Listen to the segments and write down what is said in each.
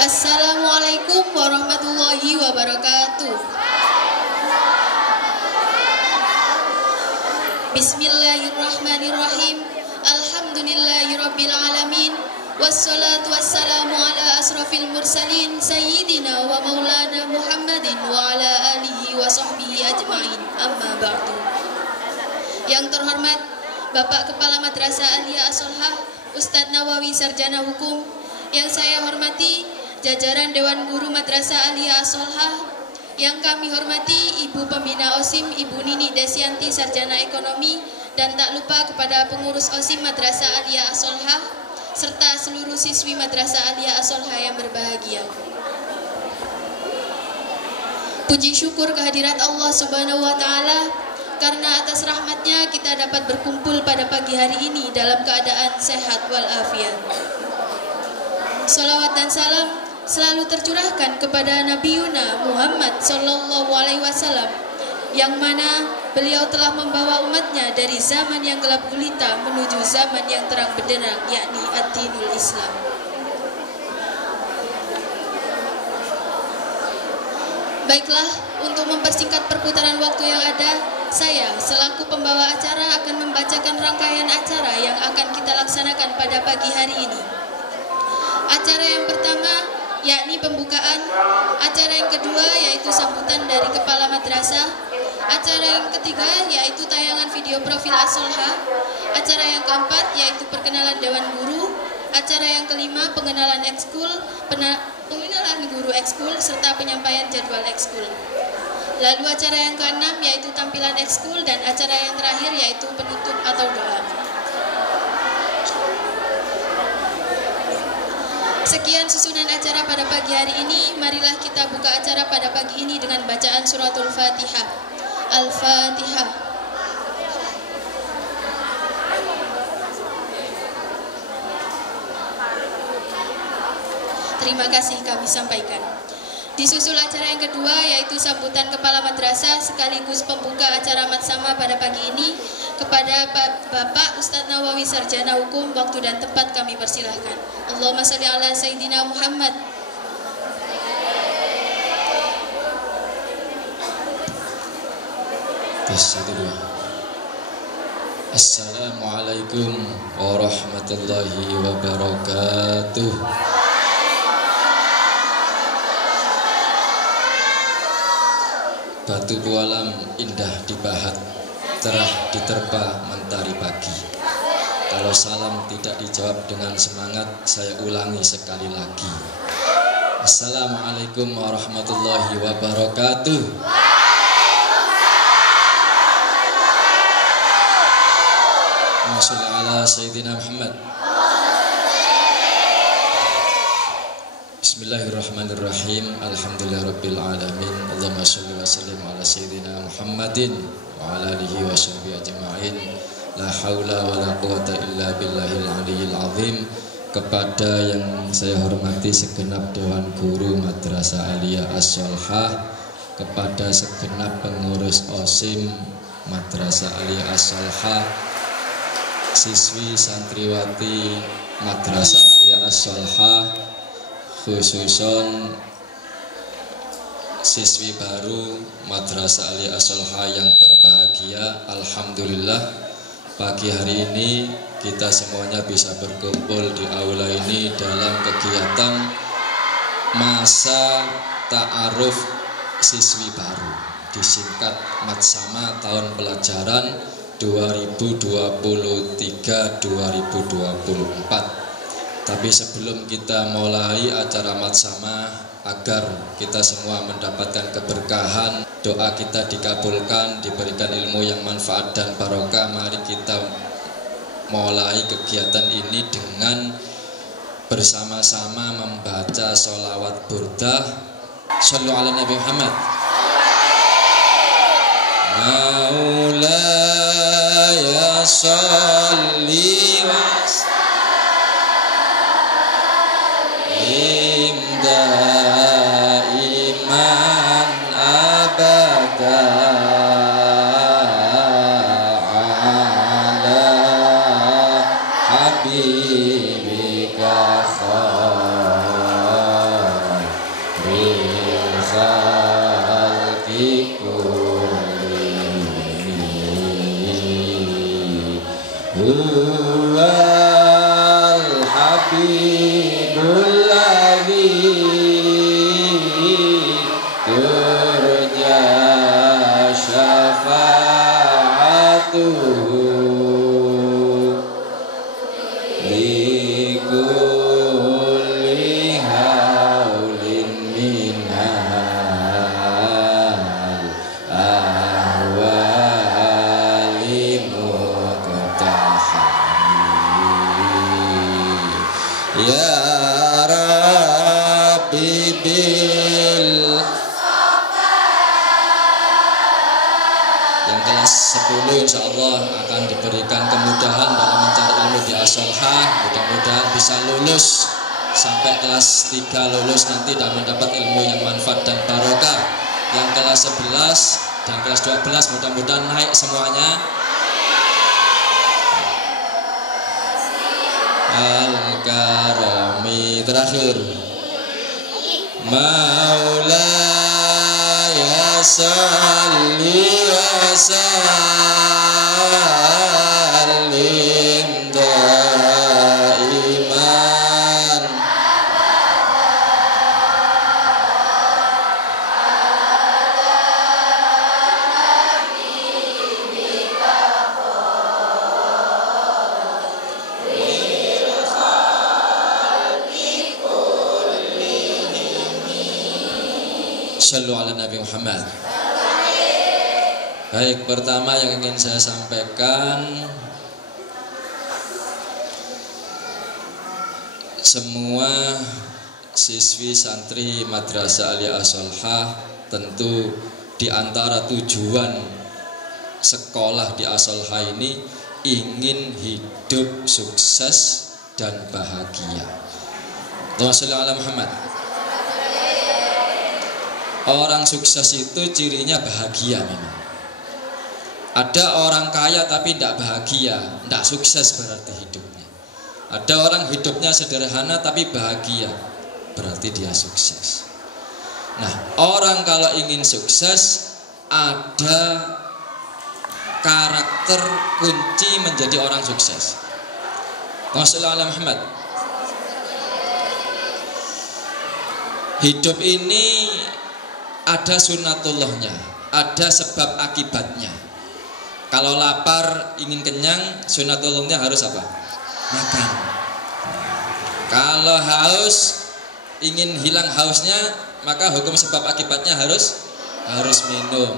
Assalamualaikum warahmatullahi wabarakatuh. Bismillahirrahmanirrahim. Alhamdulillahirabbil alamin. Wassalatu wassalamu ala asrafil mursalin sayyidina wa maulana Muhammadin wa ala alihi wa sahbihi ajma'in. Amma ba'du. Yang terhormat Bapak Kepala Madrasah Aliyah As-Solhah Ustadz Nawawi Sarjana Hukum, yang saya hormati jajaran Dewan Guru Madrasah Aliyah As-Solhah, yang kami hormati Ibu Pembina OSIM Ibu Nini Desianti Sarjana Ekonomi, dan tak lupa kepada pengurus OSIM Madrasah Aliyah As-Solhah serta seluruh siswi Madrasah Aliyah As-Solhah yang berbahagia. Puji syukur kehadirat Allah Subhanahu wa Ta'ala, karena atas rahmatnya kita dapat berkumpul pada pagi hari ini dalam keadaan sehat walafiat. Salawat dan salam selalu tercurahkan kepada Nabi Yuna Muhammad Sallallahu Alaihi Wasallam, yang mana beliau telah membawa umatnya dari zaman yang gelap gulita menuju zaman yang terang benderang, yakni ad-dinul Islam. Baiklah, untuk mempersingkat perputaran waktu yang ada, saya selaku pembawa acara akan membacakan rangkaian acara yang akan kita laksanakan pada pagi hari ini. Acara yang pertama yakni pembukaan, acara yang kedua yaitu sambutan dari Kepala Madrasah, acara yang ketiga yaitu tayangan video profil As-Solhah, acara yang keempat yaitu perkenalan Dewan Guru, acara yang kelima pengenalan ekskul, pengenalan guru ekskul serta penyampaian jadwal ekskul. Lalu acara yang keenam yaitu tampilan ekskul, dan acara yang terakhir yaitu penutup atau doa. Sekian susunan acara pada pagi hari ini. Marilah kita buka acara pada pagi ini dengan bacaan suratul Fatihah. Al-Fatihah. Terima kasih kami sampaikan. Disusul acara yang kedua yaitu sambutan Kepala Madrasah sekaligus pembuka acara Matsama pada pagi ini. Kepada Bapak Ustadz Nawawi Sarjana Hukum, waktu dan tempat kami persilahkan. Allahumma sholli ala Sayyidina Muhammad. Assalamualaikum warahmatullahi wabarakatuh. Batu bualam indah dibahat, cerah diterpa mentari pagi. Kalau salam tidak dijawab dengan semangat, saya ulangi sekali lagi. Assalamualaikum warahmatullahi wabarakatuh. Masya Allah Sayyidina Muhammad. Bismillahirrahmanirrahim. Alhamdulillahirabbil alamin. Allahumma sholli wa sallim ala sayyidina Muhammadin wa ala alihi wa sahbihi ajma'in. La haula wa la quwata illa billahil aliyyil azim. Kepada yang saya hormati segenap Dewan Guru Madrasah Aliyah As-Solhah, kepada segenap pengurus OSIM Madrasah Aliyah As-Solhah, siswi santriwati Madrasah Aliyah As-Solhah, khususon siswi baru Madrasah Aliyah As-Solhah yang berbahagia. Alhamdulillah, pagi hari ini kita semuanya bisa berkumpul di aula ini dalam kegiatan masa ta'aruf siswi baru, disingkat Matsama tahun pelajaran 2023-2024. Tapi sebelum kita mulai acara Matsama, agar kita semua mendapatkan keberkahan, doa kita dikabulkan, diberikan ilmu yang manfaat dan barokah, mari kita mulai kegiatan ini dengan bersama-sama membaca sholawat burdah. Shallu ala Nabi Muhammad. Maulaya sholli wa daiman abada ala habibika khair diberikan kemudahan dalam mencari ilmu di As-Solhah. Mudah-mudahan bisa lulus sampai kelas 3 lulus nanti dan mendapat ilmu yang manfaat dan barokah. Yang kelas 11 dan kelas 12 mudah-mudahan naik semuanya. Al-Karami. Terakhir, Maulaya salli wa sallim daiman Sallu ala Nabi Muhammad. Baik, pertama yang ingin saya sampaikan, semua siswi santri Madrasah Aliyah As-Solhah tentu di antara tujuan sekolah di As-Solhah ini ingin hidup sukses dan bahagia. Allahumma sholli ala Muhammad. Orang sukses itu cirinya bahagia memang. Ada orang kaya tapi tidak bahagia, tidak sukses berarti hidupnya. Ada orang hidupnya sederhana tapi bahagia, berarti dia sukses. Nah, orang kalau ingin sukses ada karakter kunci menjadi orang sukses. Rasulullah Muhammad. Hidup ini ada sunnatullahnya, ada sebab akibatnya. Kalau lapar ingin kenyang, sunnatullahnya harus apa? Makan. Kalau haus ingin hilang hausnya, maka hukum sebab akibatnya harus minum.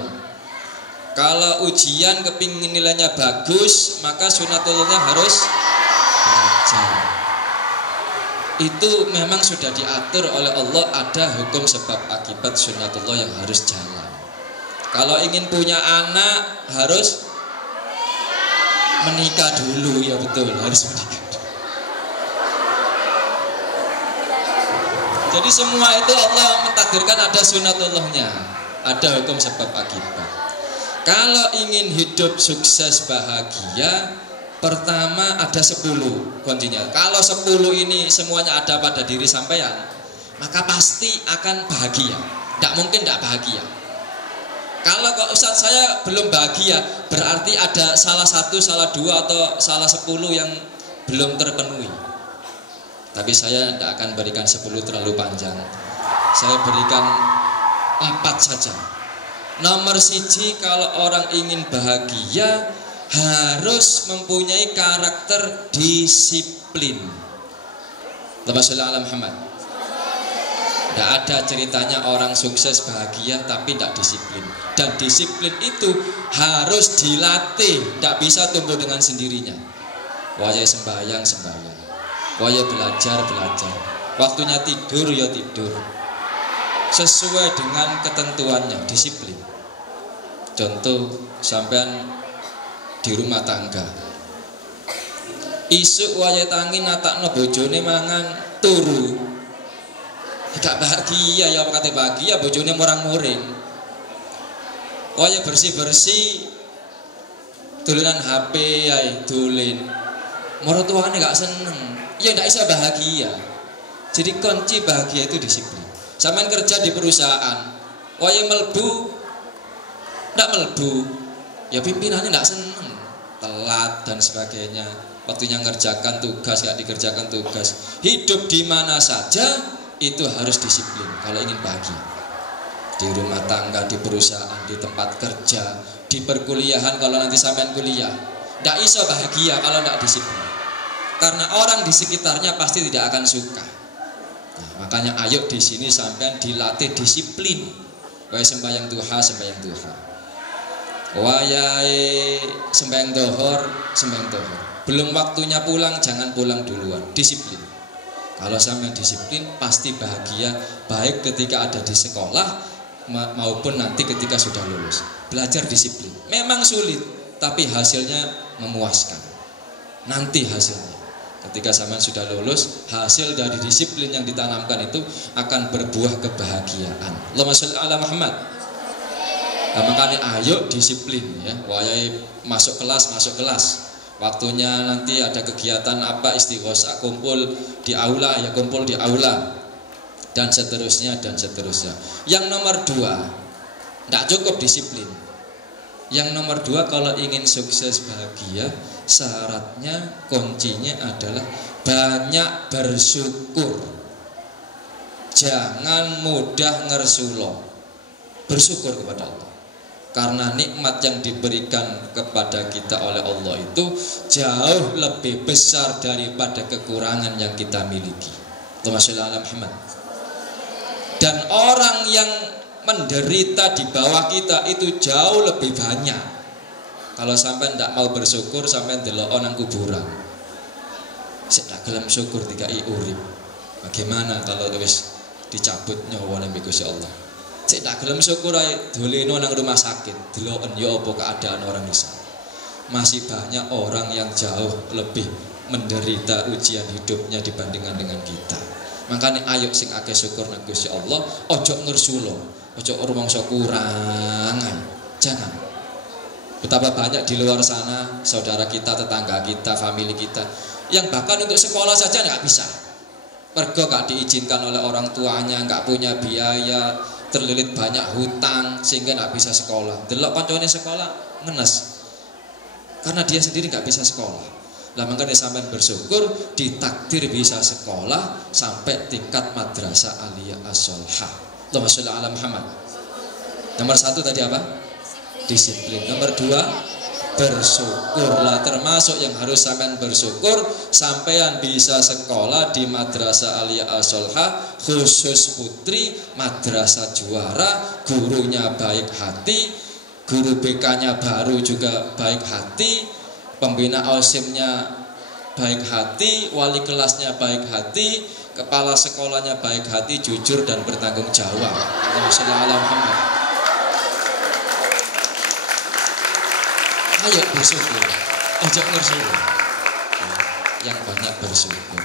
Kalau ujian kepingin nilainya bagus, maka sunnatullahnya harus belajar. Itu memang sudah diatur oleh Allah, ada hukum sebab akibat sunnatullah yang harus jalan. Kalau ingin punya anak harus menikah dulu, ya betul, harus menikah dulu. Jadi semua itu Allah mentakdirkan ada sunnatullahnya, ada hukum sebab akibat. Kalau ingin hidup sukses bahagia, pertama ada 10 kuncinya. Kalau 10 ini semuanya ada pada diri sampean, maka pasti akan bahagia. Tidak mungkin tidak bahagia. Kalau kok Ustaz saya belum bahagia, berarti ada salah 1, salah 2 atau salah 10 yang belum terpenuhi. Tapi saya tidak akan berikan 10 terlalu panjang. Saya berikan 4 saja. Nomor 1, kalau orang ingin bahagia harus mempunyai karakter disiplin. Allahumma sholli ala Muhammad. Tidak ada ceritanya orang sukses bahagia tapi tidak disiplin. Dan disiplin itu harus dilatih, tidak bisa tumbuh dengan sendirinya. Waya sembahyang, waya belajar. Waktunya tidur, ya tidur. Sesuai dengan ketentuannya, disiplin. Contoh, sampean di rumah tangga, isuk waya tangi natakno bojone mangan turu, gak bahagia. Ya apa kata bahagia, bojone morang-moring. Waya bersih-bersih dolanan HP ae dolen, mertuane gak seneng, ya gak bisa bahagia. Jadi kunci bahagia itu disiplin. Sampean kerja di perusahaan, waya melbu ndak melbu, ya pimpinannya ndak seneng, telat dan sebagainya. Waktunya ngerjakan tugas gak dikerjakan tugas. Hidup di mana saja itu harus disiplin kalau ingin bahagia. Di rumah tangga, di perusahaan, di tempat kerja, di perkuliahan. Kalau nanti sampean kuliah, ndak iso bahagia kalau ndak disiplin. Karena orang di sekitarnya pasti tidak akan suka. Nah, makanya ayo di sini sampean dilatih disiplin. Wae sembahyang duha, Wayai sembahyang dohor. Belum waktunya pulang, jangan pulang duluan. Disiplin. Kalau sampean disiplin pasti bahagia, baik ketika ada di sekolah maupun nanti ketika sudah lulus. Belajar disiplin. Memang sulit, tapi hasilnya memuaskan. Nanti hasilnya, ketika sampean sudah lulus, hasil dari disiplin yang ditanamkan itu akan berbuah kebahagiaan. Allahumma sholli ala Muhammad. Nah, makanya ayo disiplin ya. Wayai masuk kelas. Waktunya nanti ada kegiatan apa, istighosah, kumpul di aula ya, kumpul di aula, dan seterusnya. Yang nomor 2, tidak cukup disiplin. Yang nomor 2, kalau ingin sukses bahagia, syaratnya, kuncinya adalah banyak bersyukur. Jangan mudah ngersulo. Bersyukur kepada Allah, karena nikmat yang diberikan kepada kita oleh Allah itu jauh lebih besar daripada kekurangan yang kita miliki. Allahumma sholli ala Muhammad. Dan orang yang menderita di bawah kita itu jauh lebih banyak. Kalau sampai tidak mau bersyukur, sampai ndelok nang kuburan, sik tak gelem syukur dikai urip. Bagaimana kalau wis dicabut nyawane mbek Gusti Allah? Sik tak gelem syukur ae doleno nang rumah sakit, deloken ya apa keadaan orang di sana. Masih banyak orang yang jauh lebih menderita ujian hidupnya dibandingkan dengan kita. Makanya ayo sing akeh syukur nang Gusti Allah, ojo ngersulo, ojo rumangsa kurang. Jangan. Betapa banyak di luar sana saudara kita, tetangga kita, famili kita yang bahkan untuk sekolah saja nggak bisa. Mergo gak diizinkan oleh orang tuanya, nggak punya biaya, terlilit banyak hutang sehingga nggak bisa sekolah. Delok kancane sekolah ngenes karena dia sendiri nggak bisa sekolah. Lah makanya sampean bersyukur ditakdir bisa sekolah sampai tingkat madrasah aliyah as-sholihah. Allahumma sholli ala Muhammad. Nomor 1 tadi apa? Disiplin. Nomor 2, bersyukurlah, termasuk yang harus sampean bersyukur sampean bisa sekolah di madrasah aliyah as-sholihah, khusus putri, madrasah juara, gurunya baik hati, guru BK-nya baru juga baik hati, pembina OSIM-nya baik hati, wali kelasnya baik hati, kepala sekolahnya baik hati, jujur dan bertanggung jawab. Alhamdulillah. Ayo bersyukur, ojo ngersyukur. Yang banyak bersyukur.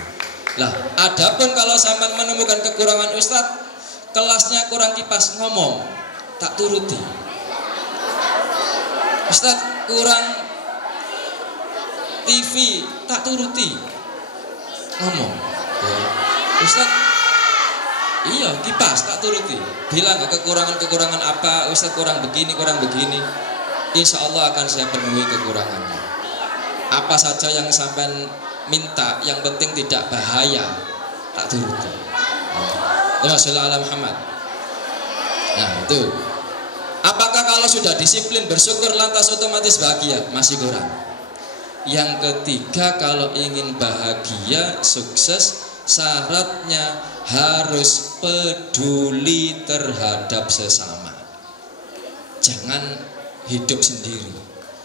Lah, adapun kalau sampean menemukan kekurangan ustaz, kelasnya kurang kipas, ngomong, tak turuti. Ustaz kurang TV, tak turuti, ngomong ya. Ustaz, iya kipas tak turuti, bilang kekurangan apa, Ustaz kurang begini, insya Allah akan saya penuhi kekurangannya. Apa saja yang sampai minta, yang penting tidak bahaya, tak turuti. Allahumma sholli ala Muhammad. Nah itu, apakah kalau sudah disiplin bersyukur lantas otomatis bahagia? Masih kurang. Yang ketiga, kalau ingin bahagia, sukses, syaratnya harus peduli terhadap sesama. Jangan hidup sendiri.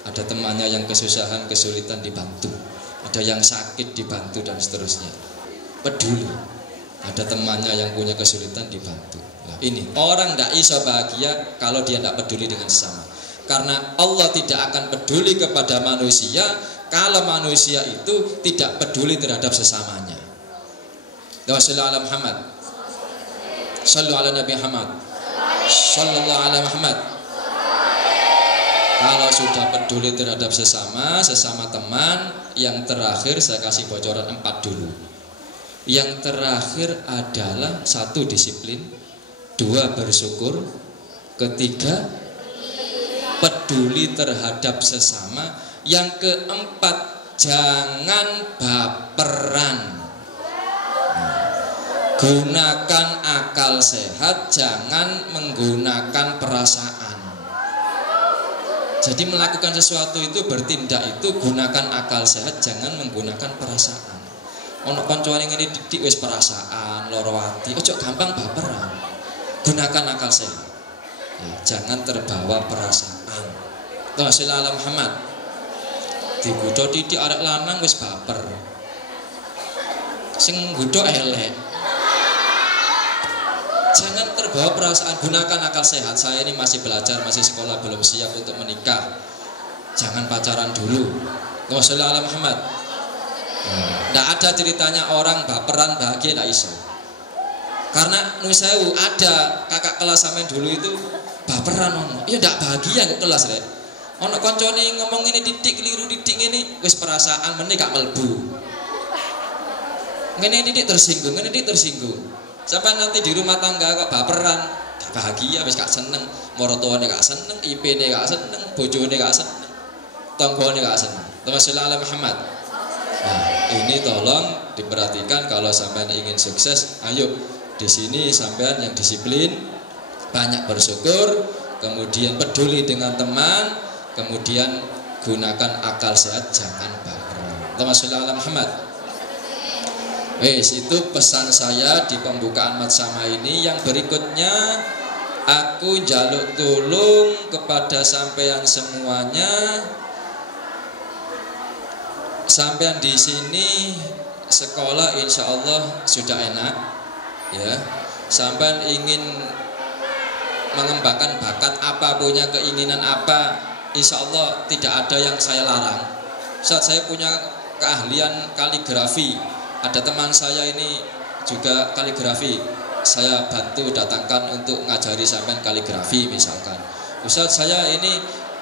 Ada temannya yang kesusahan, kesulitan, dibantu. Ada yang sakit, dibantu, dan seterusnya. Peduli. Ada temannya yang punya kesulitan, dibantu. Nah, ini orang tidak bisa bahagia kalau dia tidak peduli dengan sesama. Karena Allah tidak akan peduli kepada manusia kalau manusia itu tidak peduli terhadap sesamanya. Sallallahu ala Muhammad. Sallu ala Nabi Muhammad. Sallallahu ala Muhammad. Kalau sudah peduli terhadap sesama teman, yang terakhir saya kasih bocoran 4 dulu. Yang terakhir adalah 1, disiplin, 2, bersyukur, 3, peduli terhadap sesama, yang keempat, jangan baperan. Gunakan akal sehat, jangan menggunakan perasaan. Jadi melakukan sesuatu itu, bertindak itu, gunakan akal sehat, jangan menggunakan perasaan. Ono koncone ngene didik wis perasaan, loro ati, ojo gampang baperan. Gunakan akal sehat. Ya, jangan terbawa perasaan. Rasulullah Muhammad digudho titik arek lanang wis baper. Sing ngudho elek. Jangan terbawa perasaan, gunakan akal sehat. Saya ini masih belajar, masih sekolah, belum siap untuk menikah. jangan pacaran dulu. Allahumma ala Muhammad. Nggak ada ceritanya orang baperan bahagia, nggak iso. Karena nusewu ada kakak kelas sampean dulu itu baperan ono. Ya ndak bahagia ke kelas rek. Ono koncone ngomong ini didik keliru didik ini wis perasaan meneh gak mlebu. Ngene didik tersinggung, ngene didik tersinggung. Sampai nanti di rumah tangga kok baperan, gak bahagia wis gak seneng, maratuane gak seneng, IP-ne gak seneng, bojone gak seneng, tanggane gak seneng. Allahumma Muhammad. Nah, ini tolong diperhatikan kalau sampean ingin sukses, ayo di sini sampean yang disiplin, banyak bersyukur, kemudian peduli dengan teman, kemudian gunakan akal sehat, jangan baper. Allahumma Muhammad. Wes, itu pesan saya di pembukaan matsama ini. Yang berikutnya aku jaluk tulung kepada sampean semuanya. Sampean di sini sekolah insya Allah sudah enak, ya. Sampean ingin mengembangkan bakat apa, punya keinginan apa, insya Allah tidak ada yang saya larang. Saat saya punya keahlian kaligrafi, ada teman saya ini juga kaligrafi, saya bantu datangkan untuk ngajari sampean kaligrafi misalkan. Ustaz saya ini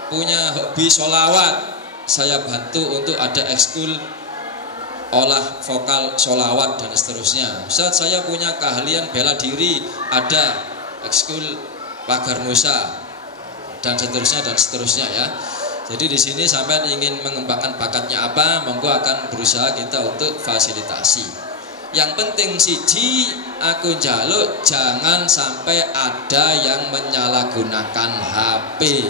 punya hobi sholawat, saya bantu untuk ada ekskul olah vokal sholawat dan seterusnya. Ustaz saya punya keahlian bela diri, ada ekskul pagar Musa dan seterusnya ya. Jadi di sini sampai ingin mengembangkan bakatnya apa, monggo akan berusaha kita untuk fasilitasi. Yang penting siji aku jaluk jangan sampai ada yang menyalahgunakan HP.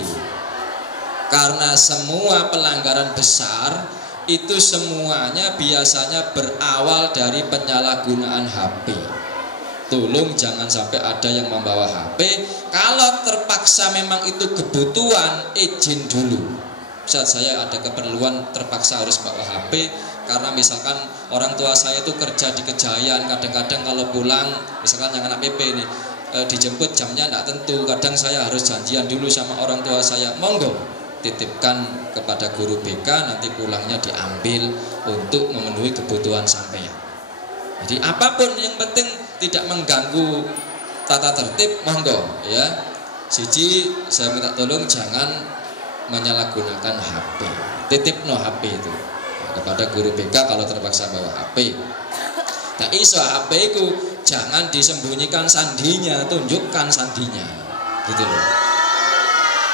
Karena semua pelanggaran besar itu semuanya biasanya berawal dari penyalahgunaan HP. Tolong jangan sampai ada yang membawa HP. Kalau terpaksa memang itu kebutuhan, izin dulu. Saat saya ada keperluan terpaksa harus bawa HP, karena misalkan orang tua saya itu kerja di Kejayaan, kadang-kadang kalau pulang misalkan yang anak PP ini dijemput jamnya tidak tentu, kadang saya harus janjian dulu sama orang tua saya, monggo titipkan kepada guru BK, nanti pulangnya diambil untuk memenuhi kebutuhan sampean. Jadi apapun yang penting tidak mengganggu tata tertib, monggo ya. Siji saya minta tolong jangan menyalahgunakan HP. Titip no HP itu kepada guru BK kalau terpaksa bawa HP. Nah iso HP itu jangan disembunyikan sandinya, tunjukkan sandinya, gitu loh.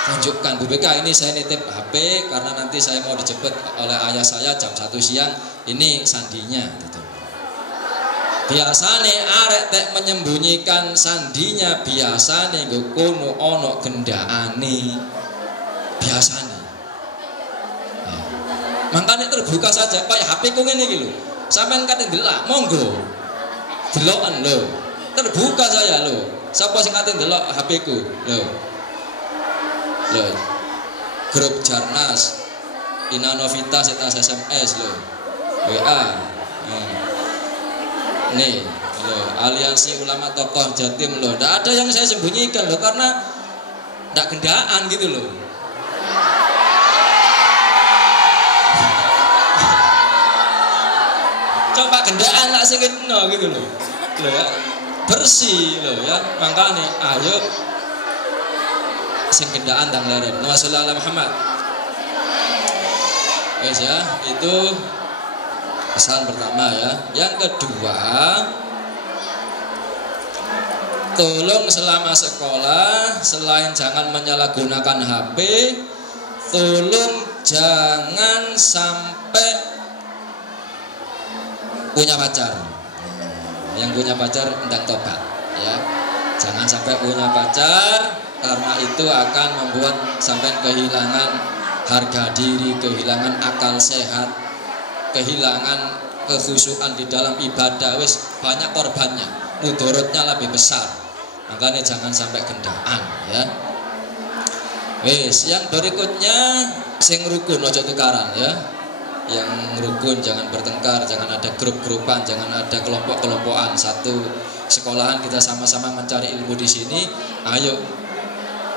Tunjukkan, Bu BK ini saya nitip HP karena nanti saya mau dijemput oleh ayah saya jam 1 siang, ini sandinya, gitu. Biasane arek tek menyembunyikan sandinya, biasane nggo kono ono gendaane. Biasanya ya. Makanya terbuka saja kayak HP ku ngene iki lho. Sampeyan kate ndelok, monggo. Deloken lho. Terbuka saya lho. Sapa sing kate ndelok HP ku? Lho. Lho. Grup Jarnas, Ina Novita setas SMS lho. WA. Nih, lho, Aliansi Ulama Tokoh Jatim lho. Ndak ada yang saya sembunyikan lho, karena ndak gendaan gitu loh. Coba gendaan tak sing kena gitu loh. Loh ya, bersih loh ya. Makanya ayo sing gendaan dan leren. Wassalamualaikum Muhammad. Wes ya, itu pesan pertama ya. Yang kedua, tolong selama sekolah selain jangan menyalahgunakan HP, tolong jangan sampai punya pacar. Yang punya pacar hendak tobat ya. Jangan sampai punya pacar, karena itu akan membuat sampai kehilangan harga diri, kehilangan akal sehat, kehilangan kekhusyuan di dalam ibadah. Wis banyak korbannya, mudorotnya lebih besar. Makanya jangan sampai gendaan ya. Wis yang berikutnya sing rukun ojo tukaran ya. Yang rukun jangan bertengkar, jangan ada grup-grupan, jangan ada kelompok-kelompokan. Satu sekolahan kita sama-sama mencari ilmu di sini. Ayo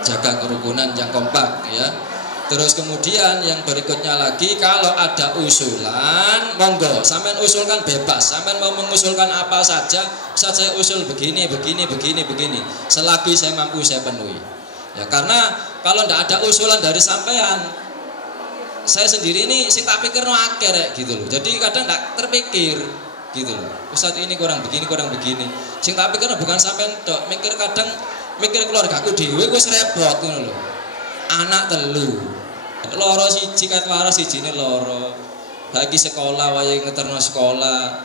jaga kerukunan yang kompak ya. Terus kemudian yang berikutnya lagi, kalau ada usulan, monggo, sampean usulkan bebas. Sampean mau mengusulkan apa saja, bisa saya usul begini. Selagi saya mampu saya penuhi. Ya karena kalau tidak ada usulan dari sampean, saya sendiri ini sing tak pikirno akeh rek gitu loh. Jadi kadang tidak terpikir gitu loh. Ustaz ini kurang begini. Sing tak pikirno bukan sampean tok, mikir keluargaku dhewe wis repot ngono lho. Anak telu. Loro siji kat waras sijine loro. Lagi sekolah wayahe ngeterno sekolah.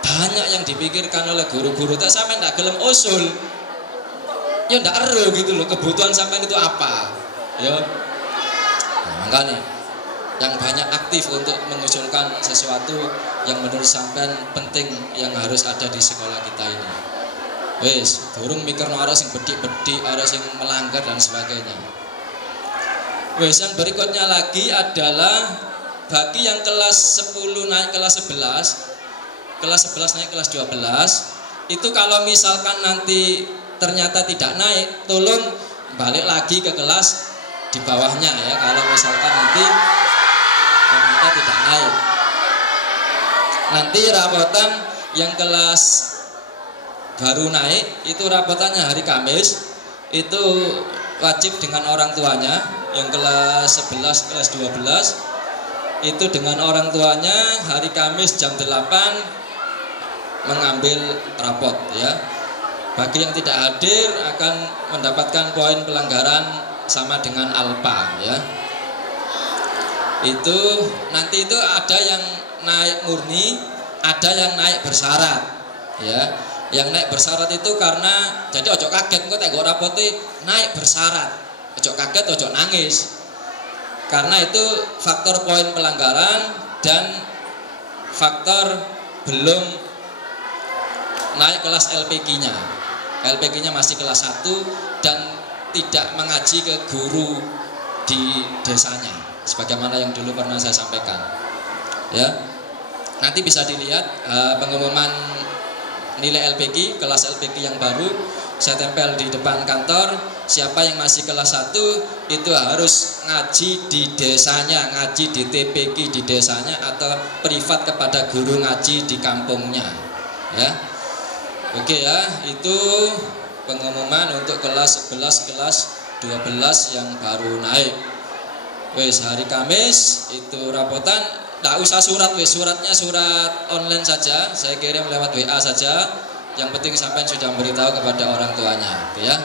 Banyak yang dipikirkan oleh guru-guru. Tak sampean ndak gelem usul. Ya ndak ero gitu loh, kebutuhan sampean itu apa. Ya. Nah, makanya yang banyak aktif untuk mengusulkan sesuatu yang menurut sampean penting yang harus ada di sekolah kita ini. Wes, durung mikirno arek sing bedik-bedik, arek sing melanggar dan sebagainya. Wes, yang berikutnya lagi adalah bagi yang kelas 10 naik kelas 11, kelas 11 naik kelas 12, itu kalau misalkan nanti ternyata tidak naik, tolong balik lagi ke kelas di bawahnya ya. Kalau misalkan nanti ternyata tidak naik, nanti rapotan yang kelas baru naik itu rapotannya hari Kamis, itu wajib dengan orang tuanya. Yang kelas 11, kelas 12 itu dengan orang tuanya hari Kamis jam 8 mengambil rapot ya. Bagi yang tidak hadir akan mendapatkan poin pelanggaran sama dengan alpa ya. Itu nanti itu ada yang naik murni, ada yang naik bersyarat ya. Yang naik bersyarat itu karena jadi ojo kaget engko tak nggo rapote naik bersyarat. Ojo kaget, ojo nangis. Karena itu faktor poin pelanggaran dan faktor belum naik kelas LPG-nya. LPG-nya masih kelas 1 dan tidak mengaji ke guru di desanya. Sebagaimana yang dulu pernah saya sampaikan. Ya. Nanti bisa dilihat pengumuman nilai LPG, kelas LPG yang baru saya tempel di depan kantor. Siapa yang masih kelas 1 itu harus ngaji di desanya, ngaji di TPQ di desanya atau privat kepada guru ngaji di kampungnya ya. Oke ya, itu pengumuman untuk kelas 11, kelas 12 yang baru naik. Wes hari Kamis itu rapotan, tak usah surat, wes suratnya surat online saja, saya kirim lewat WA saja. Yang penting sampai sudah memberitahu kepada orang tuanya, ya.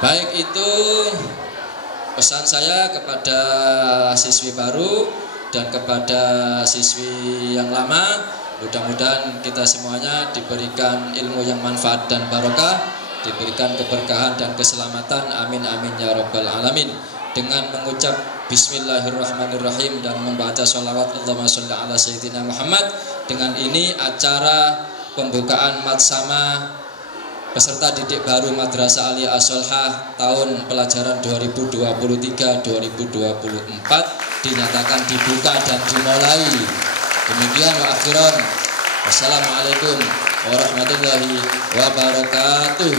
Baik, itu pesan saya kepada siswi baru dan kepada siswi yang lama. Mudah-mudahan kita semuanya diberikan ilmu yang manfaat dan barokah, diberikan keberkahan dan keselamatan. Amin amin ya rabbal alamin. Dengan mengucap Bismillahirrahmanirrahim dan membaca sholawat Allahumma sholli ala sayyidina Muhammad. Dengan ini acara pembukaan Matsama peserta didik baru Madrasah Aliyah As-Solhah tahun pelajaran 2023-2024 dinyatakan dibuka dan dimulai. Demikian wa akhiran. Wassalamualaikum warahmatullahi wabarakatuh.